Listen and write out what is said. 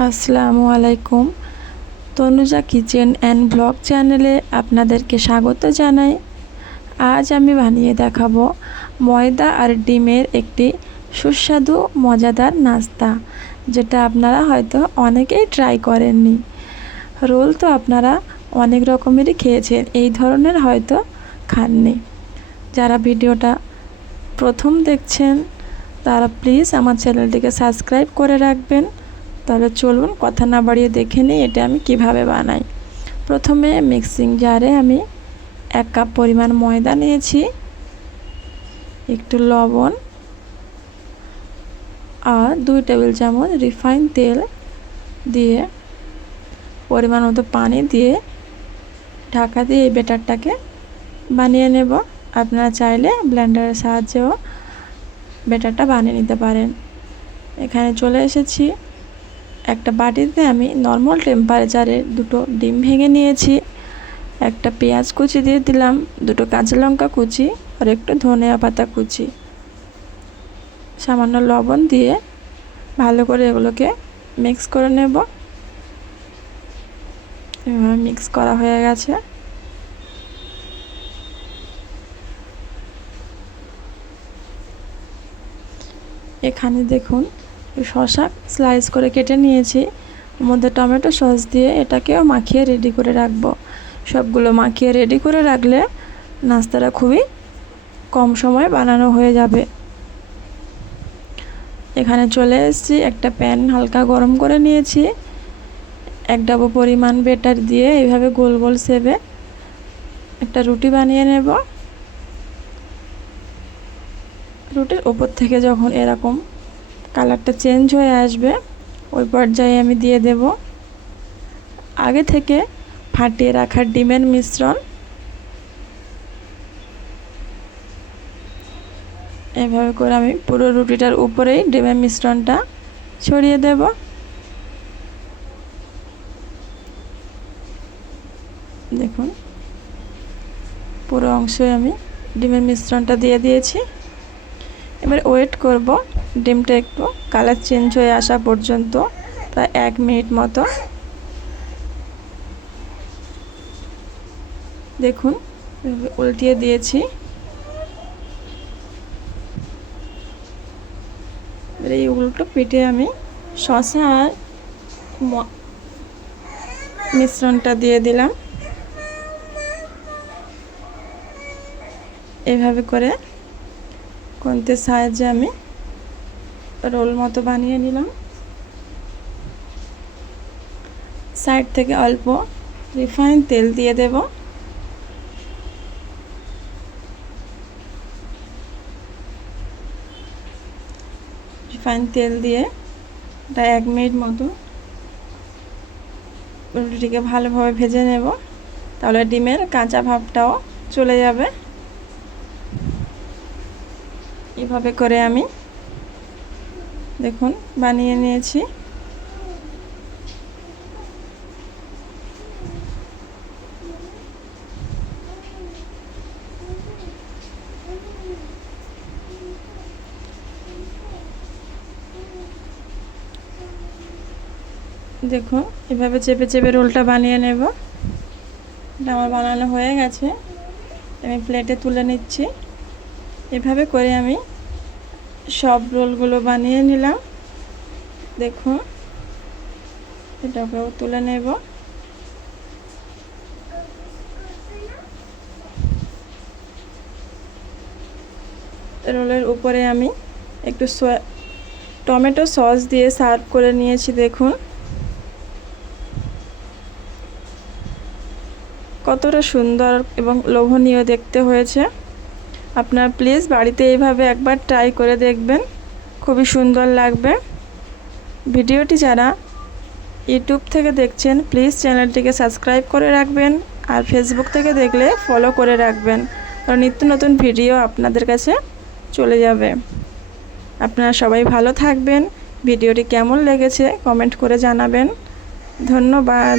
আসসালামু আলাইকুম। Tanuja kitchen and blog চ্যানেলে আপনাদেরকে স্বাগত জানাই। আজ আমি বানিয়ে দেখাবো ময়দা আর ডিমের একটি সুস্বাদু মজাদার নাস্তা, যেটা আপনারা হয়তো অনেকেই ট্রাই করেননি। রোল তো আপনারা অনেক রকমেরই খেয়েছেন, এই ধরনের হয়তো খাননি। যারা ভিডিওটা প্রথম দেখছেন তারা প্লিজ আমার চ্যানেলটিকে সাবস্ক্রাইব করে রাখবেন। তাহলে চলুন কথা না বাড়িয়ে দেখে নিই এটা আমি কিভাবে বানাই। প্রথমে মিক্সিং জারে আমি 1 কাপ পরিমাণ ময়দা নিয়েছি, একটু লবণ আর 2 টেবিল চামচ রিফাইন তেল দিয়ে পরিমাণ মতো পানি দিয়ে ঢাকা দিয়ে এই ব্যাটারটাকে বানিয়ে নেব। আপনারা চাইলে ব্লেন্ডারের সাহায্যেও ব্যাটারটা বানিয়ে নিতে পারেন। এখানে চলে এসেছি। একটা বাটিতে আমি নর্মাল টেম্পারেচারে 2টো ডিম ভেঙে নিয়েছি, একটা পেঁয়াজ কুচি দিয়ে দিলাম, 2টো কাঁচা লঙ্কা কুচি আর একটু ধনিয়া পাতা কুচি, সামান্য লবণ দিয়ে ভালো করে এগুলোকে মিক্স করে নেব। এভাবে মিক্স করা হয়ে গেছে। এখানে দেখুন শসা স্লাইস করে কেটে নিয়েছি, ওর মধ্যে টমেটো সস দিয়ে এটাকেও মাখিয়ে রেডি করে রাখবো। সবগুলো মাখিয়ে রেডি করে রাখলে নাস্তাটা খুবই কম সময়ে বানানো হয়ে যাবে। এখানে চলে এসেছি, একটা প্যান হালকা গরম করে নিয়েছি, 1 ডাবু পরিমাণ ব্যাটার দিয়ে এইভাবে গোল গোল শেপে একটা রুটি বানিয়ে নেব। রুটির উপর থেকে যখন এরকম কালারটা চেঞ্জ হয়ে আসবে ওই পর্যায়ে আমি দিয়ে দেব আগে থেকে ফাটিয়ে রাখা ডিমের মিশ্রণ। এভাবে করে আমি পুরো রুটিটার উপরেই ডিমের মিশ্রণটা ছড়িয়ে দেব। দেখুন পুরো অংশে আমি ডিমের মিশ্রণটা দিয়ে দিয়েছি। এবার ওয়েট করব ডিমটা একটু কালার চেঞ্জ হয়ে আসা পর্যন্ত, প্রায় 1 মিনিট মতো। দেখুন উল্টিয়ে দিয়েছি। এই উল্টো পিঠে আমি শসা আর মিশ্রণটা দিয়ে দিলাম। এইভাবে করে কোনতে সাহায্যে আমি রোল মতো বানিয়ে নিলাম। সাইড থেকে অল্প রিফাইন তেল দিয়ে দেব। রিফাইন তেল দিয়ে প্রায় 1 মিনিট মতো রুটিটিকে ভালোভাবে ভেজে নেব, তাহলে ডিমের কাঁচা ভাবটাও চলে যাবে। এভাবে করে আমি দেখুন বানিয়ে নিয়েছি। দেখুন এভাবে চেপে চেপে রোলটা বানিয়ে নেব। এটা আমার বানানো হয়ে গেছে, আমি প্লেটে তুলে নিচ্ছি। এভাবে করে আমি সব রোলগুলো বানিয়ে নিলাম। দেখুন এটাকেও তুলে নেব। রোলের উপরে আমি একটু টমেটো সস দিয়ে সার্ভ করে নিয়েছি। দেখুন কতটা সুন্দর এবং লোভনীয় দেখতে হয়েছে। আপনারা প্লিজ বাড়িতে এইভাবে একবার ট্রাই করে দেখবেন, খুবই সুন্দর লাগবে। ভিডিওটি যারা ইউটিউব থেকে দেখছেন প্লিজ চ্যানেলটিকে সাবস্ক্রাইব করে রাখবেন, আর ফেসবুক থেকে দেখলে ফলো করে রাখবেন, কারণ নিত্য নতুন ভিডিও আপনাদের কাছে চলে যাবে। আপনারা সবাই ভালো থাকবেন। ভিডিওটি কেমন লেগেছে কমেন্ট করে জানাবেন। ধন্যবাদ।